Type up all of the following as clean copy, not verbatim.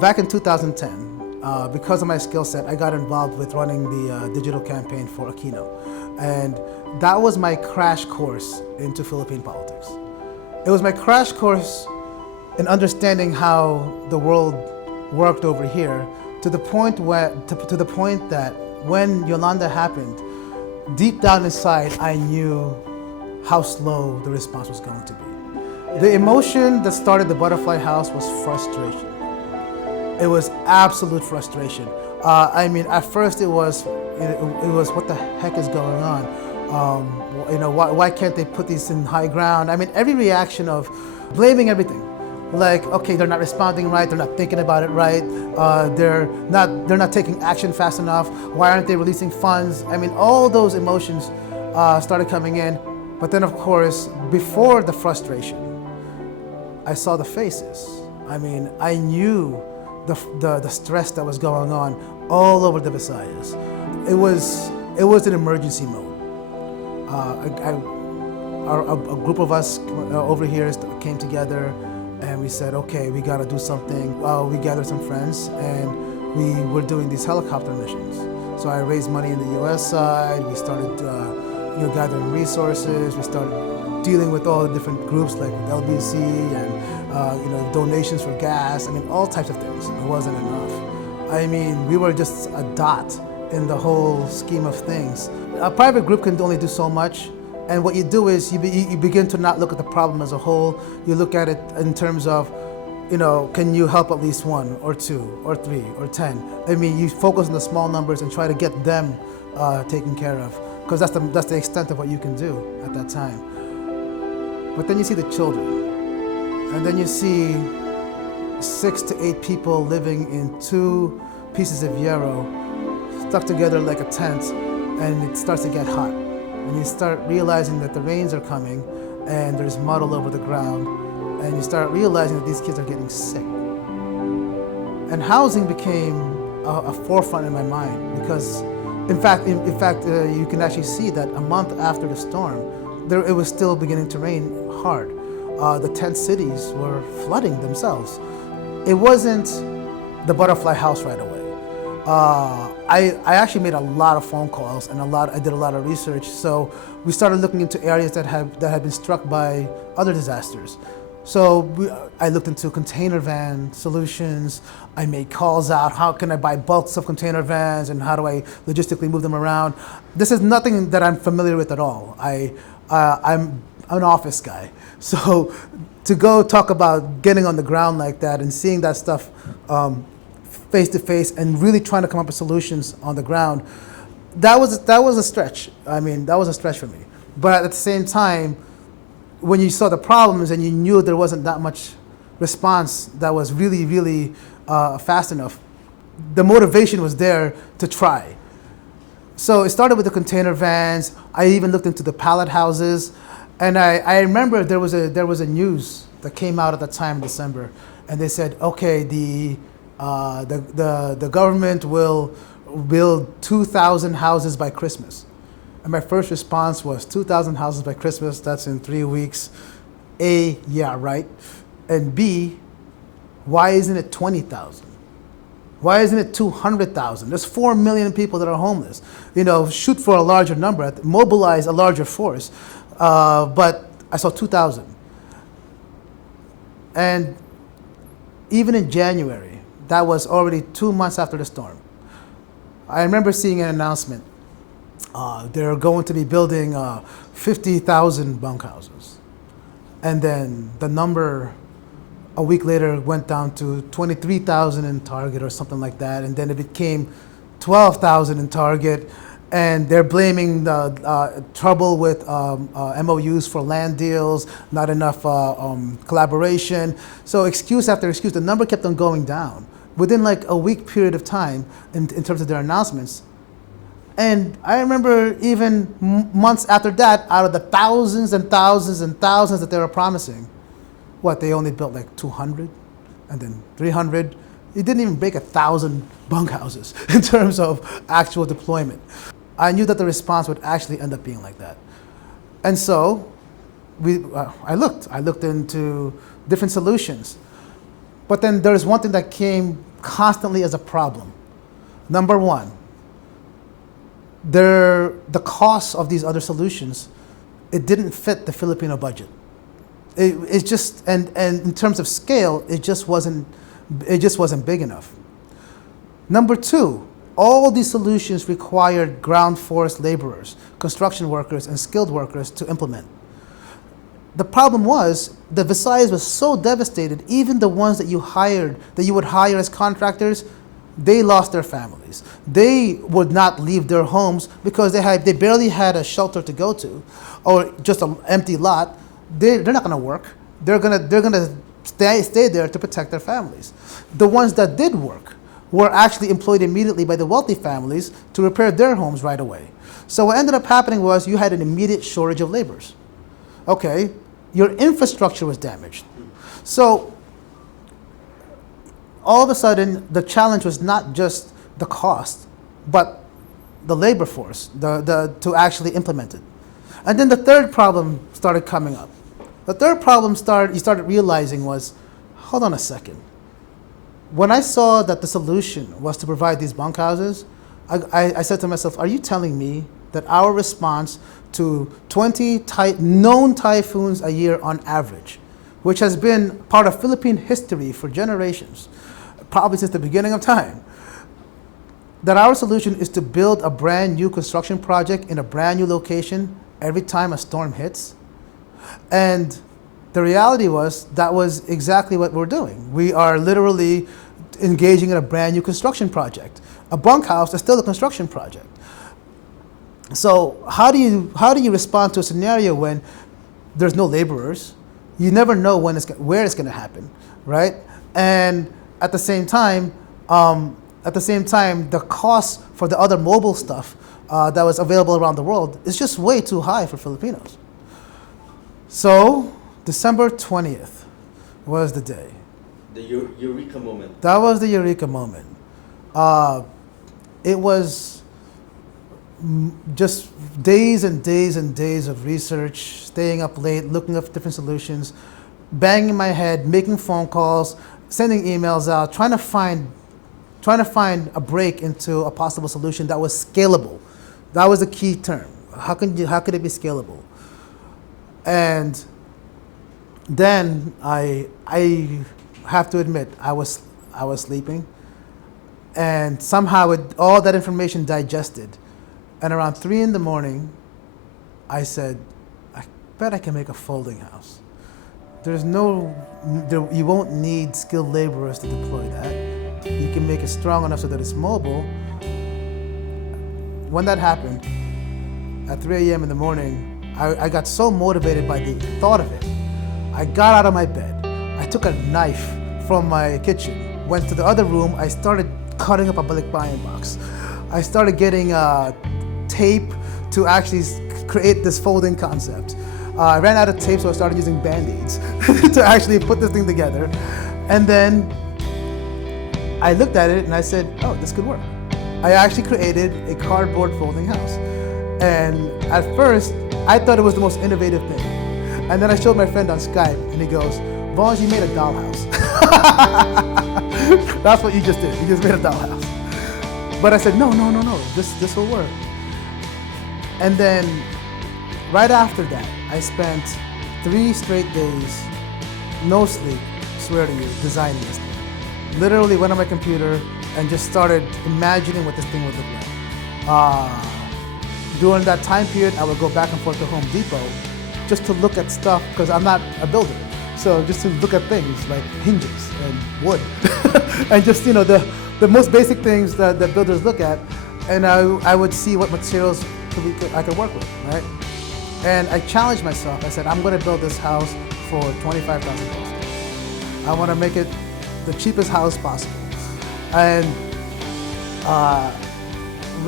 Back in 2010, because of my skill set, I got involved with running the digital campaign for Aquino. And that was my crash course into Philippine politics. It was my crash course in understanding how the world worked over here, to the point that when Yolanda happened, deep down inside, I knew how slow the response was going to be. The emotion that started the Butterfly House was frustration. It was absolute frustration. At first it was what the heck is going on? Why can't they put these in high ground? Every reaction of blaming everything. Like, okay, they're not responding right, they're not thinking about it right, they're not taking action fast enough, why aren't they releasing funds? All those emotions started coming in. But then, of course, before the frustration, I saw the faces. I knew the stress that was going on all over the Visayas. It was an emergency mode. A group of us over here came together and we said, okay, we gotta do something. We gathered some friends and we were doing these helicopter missions. So I raised money in the US side, we started gathering resources, we started dealing with all the different groups like with LBC and donations for gas, all types of things. It wasn't enough. We were just a dot in the whole scheme of things. A private group can only do so much, and what you do is you begin to not look at the problem as a whole. You look at it in terms of, can you help at least one or two or three or 10? You focus on the small numbers and try to get them taken care of, because that's the extent of what you can do at that time. But then you see the children. And then you see 6 to 8 people living in 2 pieces of yarrow, stuck together like a tent, and it starts to get hot. And you start realizing that the rains are coming, and there's mud all over the ground, and you start realizing that these kids are getting sick. And housing became a forefront in my mind, because in fact, you can actually see that a month after the storm, it was still beginning to rain hard. The tent cities were flooding themselves. It wasn't the Butterfly House right away. I actually made a lot of phone calls and I did a lot of research. So we started looking into areas that had been struck by other disasters. So I looked into container van solutions. I made calls out, how can I buy bulks of container vans and how do I logistically move them around? This is nothing that I'm familiar with at all. I'm an office guy. So to go talk about getting on the ground like that and seeing that stuff face to face and really trying to come up with solutions on the ground, that was a stretch. That was a stretch for me. But at the same time, when you saw the problems and you knew there wasn't that much response that was really, really fast enough, the motivation was there to try. So it started with the container vans. I even looked into the pallet houses. And I remember there was a news that came out at the time in December, and they said, okay, the government will build 2,000 houses by Christmas. And my first response was 2,000 houses by Christmas, that's in 3 weeks. A, yeah, right. And B, why isn't it 20,000? Why isn't it 200,000? There's 4 million people that are homeless. Shoot for a larger number, mobilize a larger force. But I saw 2,000. And even in January, that was already 2 months after the storm, I remember seeing an announcement. They're going to be building 50,000 bunkhouses. And then the number a week later went down to 23,000 in Target or something like that. And then it became 12,000 in Target. And they're blaming the trouble with MOUs for land deals, not enough collaboration. So excuse after excuse, the number kept on going down within like a week period of time in terms of their announcements. And I remember even months after that, out of the thousands and thousands and thousands that they were promising, they only built like 200 and then 300. It didn't even break 1,000 bunkhouses in terms of actual deployment. I knew that the response would actually end up being like that. And so I looked into different solutions. But then there's one thing that came constantly as a problem. Number one, the cost of these other solutions, it didn't fit the Filipino budget. It just, and in terms of scale, it just wasn't big enough. Number two, all these solutions required ground force laborers, construction workers, and skilled workers to implement. The problem was the Visayas was so devastated, even the ones that you would hire as contractors, they lost their families. They would not leave their homes because they barely had a shelter to go to, or just an empty lot. They're not going to work. They're gonna stay there to protect their families. The ones that did work were actually employed immediately by the wealthy families to repair their homes right away. So what ended up happening was you had an immediate shortage of laborers. Okay, your infrastructure was damaged. So all of a sudden, the challenge was not just the cost, but the labor force to actually implement it. And then the third problem started coming up. The third problem you started realizing was, hold on a second. When I saw that the solution was to provide these bunkhouses, I said to myself, are you telling me that our response to 20 known typhoons a year on average, which has been part of Philippine history for generations, probably since the beginning of time, that our solution is to build a brand new construction project in a brand new location every time a storm hits? And the reality was that was exactly what we're doing. We are literally engaging in a brand new construction project. A bunkhouse is still a construction project. So how do you respond to a scenario when there's no laborers? You never know where it's going to happen, right? And at the same time, the cost for the other mobile stuff that was available around the world is just way too high for Filipinos. So December 20th was the day. The eureka moment. That was the eureka moment. It was just days and days and days of research, staying up late, looking up different solutions, banging my head, making phone calls, sending emails out, trying to find a break into a possible solution that was scalable. That was the key term. How could it be scalable? And then I have to admit, I was sleeping, and somehow with all that information digested, and around 3 a.m, I said, I bet I can make a folding house. You won't need skilled laborers to deploy that. You can make it strong enough so that it's mobile. When that happened, at 3 a.m. in the morning, I got so motivated by the thought of it. I got out of my bed. I took a knife from my kitchen, went to the other room. I started cutting up a balikbayan box. I started getting tape to actually create this folding concept. I ran out of tape, so I started using Band-Aids to actually put this thing together. And then I looked at it and I said, oh, this could work. I actually created a cardboard folding house. And at first, I thought it was the most innovative thing. And then I showed my friend on Skype, and he goes, Vaughn, you made a dollhouse. That's what you just did. You just made a dollhouse. But I said, no, this will work. And then right after that, I spent 3 straight days, no sleep, swear to you, designing this thing. Literally went on my computer and just started imagining what this thing would look like. During that time period, I would go back and forth to Home Depot just to look at stuff, because I'm not a builder. So just to look at things like hinges and wood and just, the most basic things that builders look at. And I would see what materials I could work with, right? And I challenged myself. I said, I'm going to build this house for $25,000. I want to make it the cheapest house possible. And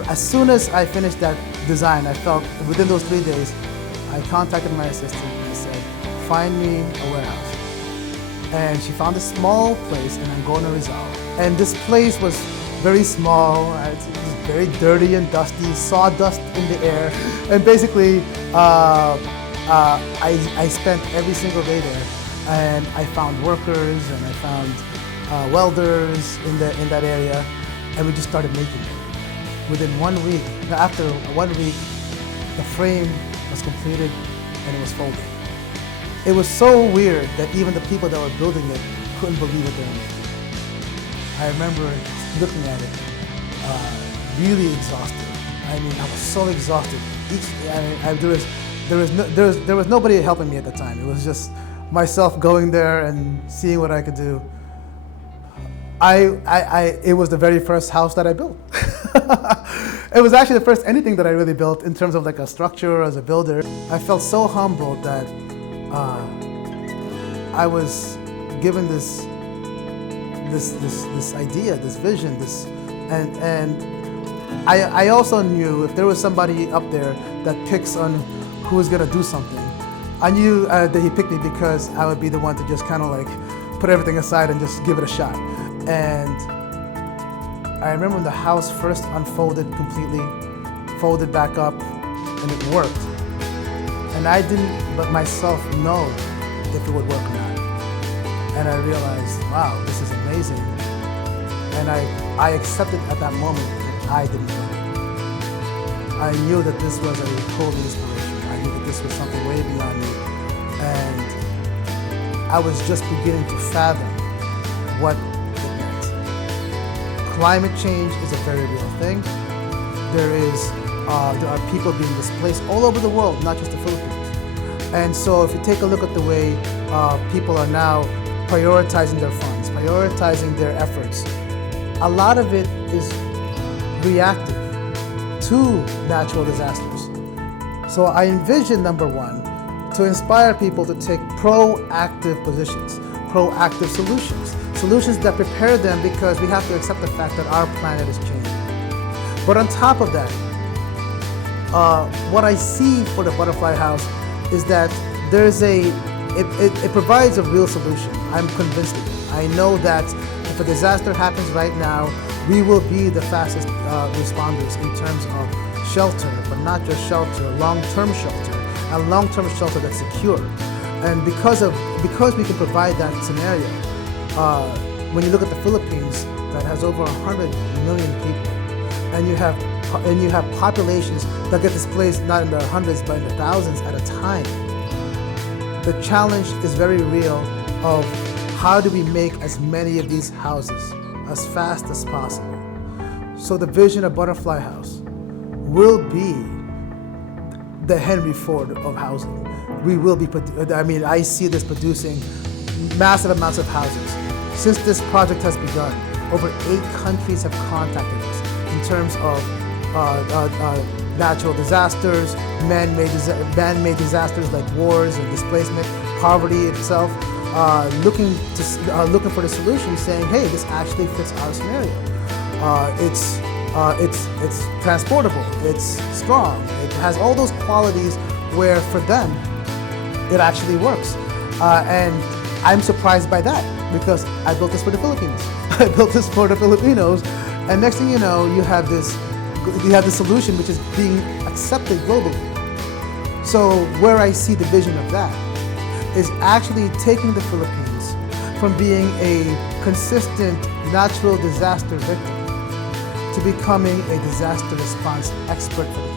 as soon as I finished that design, I felt within those 3 days, I contacted my assistant and I said, find me a warehouse. And she found a small place in Angono, Rizal. And this place was very small. It was very dirty and dusty, sawdust in the air. And basically, I spent every single day there. And I found workers, and I found welders in that area, and we just started making it. Within 1 week, after 1 week, the frame was completed and it was folded. It was so weird that even the people that were building it couldn't believe what they were making. I remember looking at it, really exhausted. I mean, I was so exhausted. There was nobody helping me at the time. It was just myself going there and seeing what I could do. It was the very first house that I built. It was actually the first anything that I really built in terms of like a structure as a builder. I felt so humbled that I was given this idea, this vision, and I also knew if there was somebody up there that picks on who was gonna do something, I knew that he picked me because I would be the one to just kind of like put everything aside and just give it a shot. And I remember when the house first unfolded completely, folded back up, and it worked. And I didn't but myself know if it would work or not. And I realized, wow, this is amazing. And I accepted at that moment that I didn't know it. I knew that this was a holy inspiration. I knew that this was something way beyond me. And I was just beginning to fathom what climate change is a very real thing. There are people being displaced all over the world, not just the Philippines. And so if you take a look at the way people are now prioritizing their funds, prioritizing their efforts, a lot of it is reactive to natural disasters. So I envision, number one, to inspire people to take proactive positions, proactive solutions that prepare them, because we have to accept the fact that our planet is changing. But on top of that, what I see for the butterfly house is that it provides a real solution. I'm convinced of it. I know that if a disaster happens right now, we will be the fastest responders in terms of shelter, but not just shelter, long-term shelter, and long-term shelter that's secure. And because we can provide that scenario, when you look at the Philippines, that has over 100 million people, and you have populations that get displaced not in the hundreds but in the thousands at a time. The challenge is very real of how do we make as many of these houses as fast as possible. So the vision of Butterfly House will be the Henry Ford of housing. We will be, I see this producing massive amounts of houses. Since this project has begun, over 8 countries have contacted us in terms of natural disasters, man-made disasters like wars and displacement, poverty itself, looking for the solution, saying, hey, this actually fits our scenario. It's transportable, it's strong, it has all those qualities where for them, it actually works. And I'm surprised by that because I built this for the Philippines. I built this for the Filipinos, and next thing you know, you have this solution which is being accepted globally. So where I see the vision of that is actually taking the Philippines from being a consistent natural disaster victim to becoming a disaster response expert for the